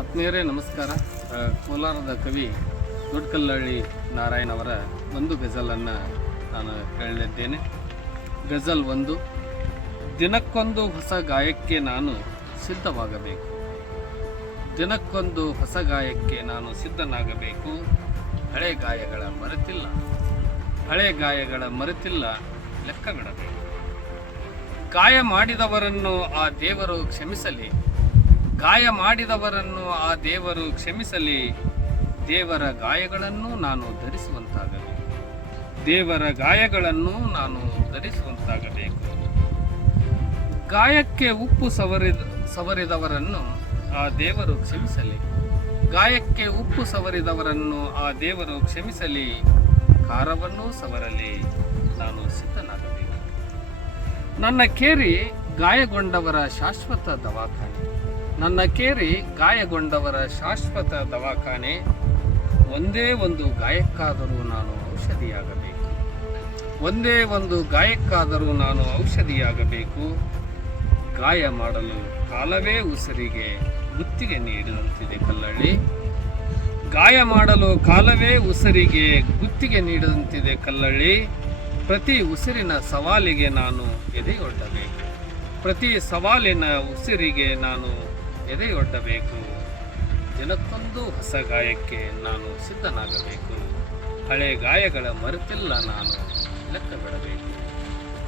ಆತ್ಮೀಯರೇ, ನಮಸ್ಕಾರ. ಕೋಲಾರದ ಕವಿ ದೊಡ್ಡಕಲ್ಲಹಳ್ಳಿ ನಾರಾಯಣ್ ಅವರ ಒಂದು ಗಜಲನ್ನು ನಾನು ಕೇಳಲಿದ್ದೇನೆ. ಗಜಲ್ ಒಂದು, ದಿನಕ್ಕೊಂದು ಹೊಸ ಗಾಯಕ್ಕೆ ನಾನು ಸಿದ್ಧವಾಗಬೇಕು. ದಿನಕ್ಕೊಂದು ಹೊಸ ಗಾಯಕ್ಕೆ ನಾನು ಸಿದ್ಧನಾಗಬೇಕು. ಹಳೆ ಗಾಯಗಳ ಮರೆತಿಲ್ಲ. ಹಳೆ ಗಾಯಗಳ ಮರೆತಿಲ್ಲ ಲೆಕ್ಕಗಳ ಗಾಯ ಮಾಡಿದವರನ್ನು ಆ ದೇವರು ಕ್ಷಮಿಸಲಿ. ಗಾಯ ಮಾಡಿದವರನ್ನು ಆ ದೇವರು ಕ್ಷಮಿಸಲಿ. ದೇವರ ಗಾಯಗಳನ್ನು ನಾನು ಧರಿಸುವಂತಾಗಬೇಕು ದೇವರ ಗಾಯಗಳನ್ನು ನಾನು ಧರಿಸುವಂತಾಗಬೇಕು. ಗಾಯಕ್ಕೆ ಉಪ್ಪು ಸವರಿದ, ಸವರಿದವರನ್ನು ಆ ದೇವರು ಕ್ಷಮಿಸಲಿ. ಗಾಯಕ್ಕೆ ಉಪ್ಪು ಸವರಿದವರನ್ನು ಆ ದೇವರು ಕ್ಷಮಿಸಲಿ. ಖಾರವನ್ನು ಸವರಲಿ. ನಾನು ಸಿದ್ಧನಾಗಬೇಕು. ನನ್ನ ಕೇರಿ ಗಾಯಗೊಂಡವರ ಶಾಶ್ವತ ದವಾಖಾನೆ. ನನ್ನ ಕೇರಿ ಗಾಯಗೊಂಡವರ ಶಾಶ್ವತ ದವಾಖಾನೆ. ಒಂದೇ ಒಂದು ಗಾಯಕ್ಕಾದರೂ ನಾನು ಔಷಧಿಯಾಗಬೇಕು. ಒಂದೇ ಒಂದು ಗಾಯಕ್ಕಾದರೂ ನಾನು ಔಷಧಿಯಾಗಬೇಕು. ಗಾಯ ಮಾಡಲು ಕಾಲವೇ ಉಸಿರಿಗೆ ಗುತ್ತಿಗೆ ನೀಡಿದಂತಿದೆ ಕಲ್ಲಳ್ಳಿ. ಗಾಯ ಮಾಡಲು ಕಾಲವೇ ಉಸಿರಿಗೆ ಗುತ್ತಿಗೆ ನೀಡಿದಂತಿದೆ ಕಲ್ಲಳ್ಳಿ. ಪ್ರತಿ ಉಸಿರಿನ ಸವಾಲಿಗೆ ನಾನು ಎದೆಯೊಡ್ಡಬೇಕು. ಪ್ರತಿ ಸವಾಲಿನ ಉಸಿರಿಗೆ ನಾನು ಎದೆಯೊಡ್ಡಬೇಕು? ದಿನಕ್ಕೊಂದು ಹೊಸ ಗಾಯಕ್ಕೆ ನಾನು ಸಿದ್ಧನಾಗಬೇಕು. ಹಳೆ ಗಾಯಗಳ ಮರೆತಿಲ್ಲ ನಾನು, ಲೆಕ್ಕ ಬಿಡಬೇಕು.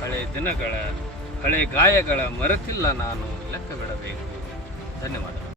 ಹಳೆ ದಿನಗಳ, ಹಳೆ ಗಾಯಗಳ ಮರೆತಿಲ್ಲ ನಾನು, ಲೆಕ್ಕ ಬಿಡಬೇಕು. ಧನ್ಯವಾದಗಳು.